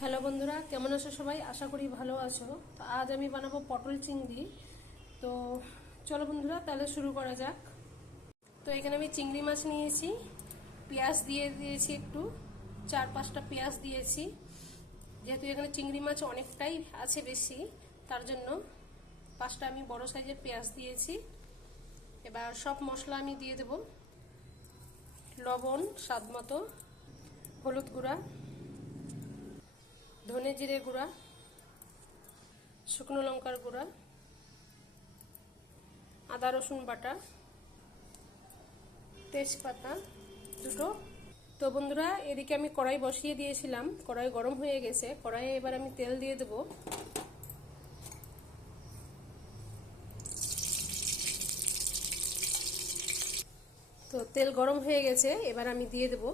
Hello বন্ধুরা, কেমন আছো সবাই? আশা করি ভালো আছো। তো আজ আমি বানাবো পটল চিংড়ি। তো চলো বন্ধুরা, তাহলে শুরু করা যাক। তো এখানে আমি চিংড়ি মাছ নিয়েছি, পেঁয়াজ দিয়ে দিয়েছি, একটু 4-5টা পেঁয়াজ দিয়েছি। যেহেতু এখানে চিংড়ি মাছ অনেকটাই আছে বেশি, তার জন্য 5টা আমি বড় সাইজের পেঁয়াজ দিয়েছি। এবার সব মশলা আমি দিয়ে দেব। লবণ স্বাদ মতো, হলুদ গুঁড়া, ধনে জিরে গুঁড়া, শুকনো লঙ্কার গুঁড়া, আদা রসুন বাটা, তেজপাতা দুটো। তো বন্ধুরা, এদিকে আমি কড়াই বসিয়ে দিয়েছিলাম, কড়াই গরম হয়ে গেছে। কড়াইয়ে এবার আমি তেল দিয়ে দেব। তো তেল গরম হয়ে গেছে, এবার আমি দিয়ে দেব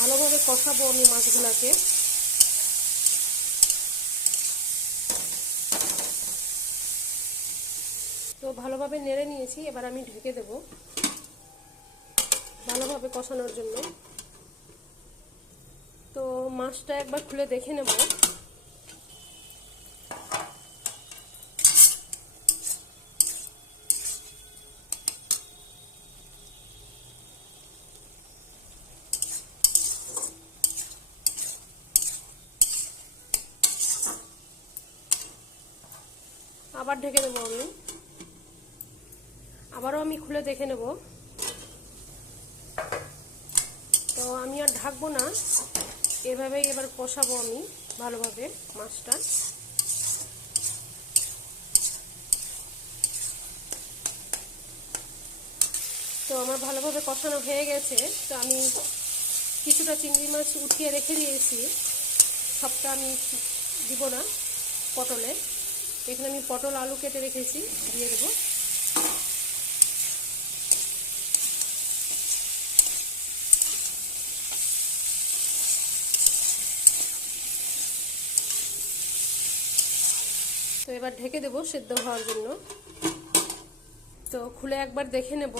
ভালোভাবে কষাবো আমি মাছগুলোকে। তো ভালোভাবে নেড়ে নিয়েছি, এবার আমি ঢেকে দেব ভালোভাবে কষানোর জন্য। তো মাছটা একবার খুলে দেখে নেব। আবার ঢেকে দেবো আমি, আবারও আমি খুলে দেখে নেব। তো আমি আর ঢাকবো না, এভাবেই এবার কষাবো আমি ভালোভাবে মাছটা। তো আমার ভালোভাবে কষানো হয়ে গেছে। তো আমি কিছুটা চিংড়ি মাছ উঠিয়ে রেখে দিয়েছি, সবটা আমি দিব না পটলে। এখানে আমি পটল আলু কেটে রেখেছি, দিয়ে দেবো। তো এবার ঢেকে দেবো সেদ্ধ হওয়ার জন্য। তো খুলে একবার দেখে নেব।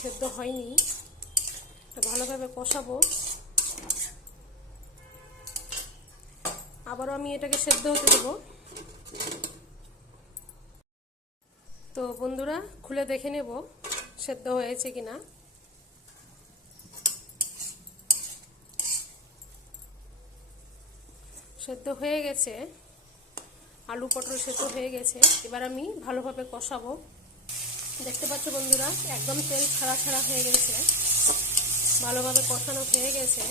সেদ্ধ হয়নি, তো ভালোভাবে কষাবো। আবারও আমি এটাকে সেদ্ধ হতে দেবো। তো বন্ধুরা, খুলে দেখে নেব সেদ্ধ হয়েছে কিনা। সেদ্ধ হয়ে গেছে, আলু পটল সেদ্ধ হয়ে গেছে। এবার আমি ভালোভাবে কষাবো। দেখতে পাচ্ছ বন্ধুরা, একদম তেল ছাড়া ছাড়া হয়ে গেছে, ভালোভাবে কষানো হয়ে গেছে।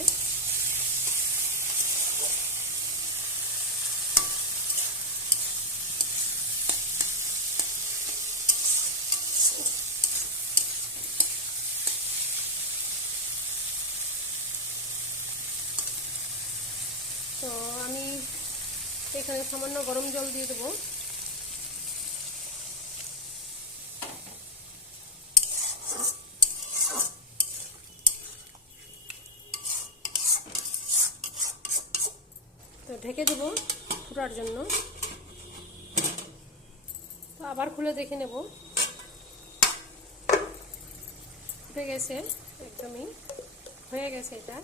তো আমি এখানে সামান্য গরম জল দিয়ে দেবো। তো ঢেকে দেবো ফুটার জন্য। তো আবার খুলে দেখে নেব, ফুটে গেছে, একদমই হয়ে গেছে। এটা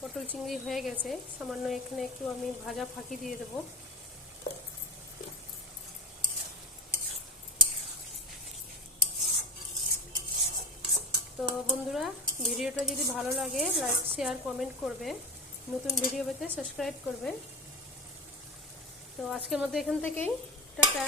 পটল চিংড়ি হয়ে গেছে। সামান্য এখানে একটু আমি ভাজা ফাঁকি দিয়ে দেব। তো বন্ধুরা, ভিডিওটা যদি ভালো লাগে লাইক শেয়ার কমেন্ট করবে, নতুন ভিডিও পেতে সাবস্ক্রাইব করবে। তো আজকের মতো এখান থেকেই টাটা।